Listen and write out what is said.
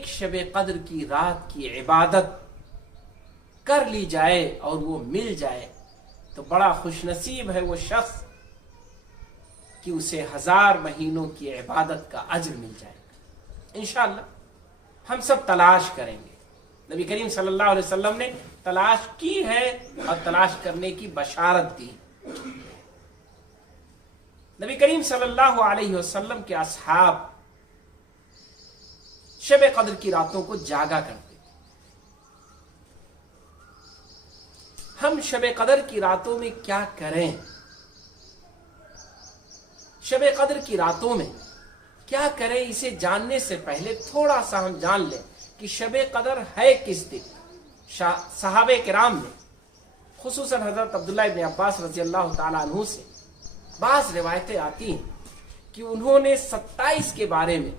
ایک شب قدر کی رات کی عبادت کر لی جائے اور وہ مل جائے تو بڑا خوش نصیب ہے وہ شخص کہ اسے 1000 مہینوں کی عبادت کا اجر مل جائے گا۔ انشاءاللہ ہم سب تلاش کریں گے۔ نبی کریم صلی اللہ علیہ وسلم نے تلاش کی ہے اور تلاش کرنے کی بشارت دی۔ نبی کریم صلی اللہ علیہ وسلم کے اصحاب شب قدر کی راتوں کو جاگا کرتے تھے۔ ہم شب قدر کی راتوں میں کیا کریں؟ شب قدر کی راتوں میں کیا کریں، اسے جاننے سے پہلے تھوڑا سا ہم جان لیں کہ شب قدر ہے کس دن۔ صحابہ کرام نے خصوصاً حضرت عبداللہ ابن عباس رضی اللہ تعالیٰ عنہ سے بعض روایتیں آتی ہیں کہ انہوں نے 27 کے بارے میں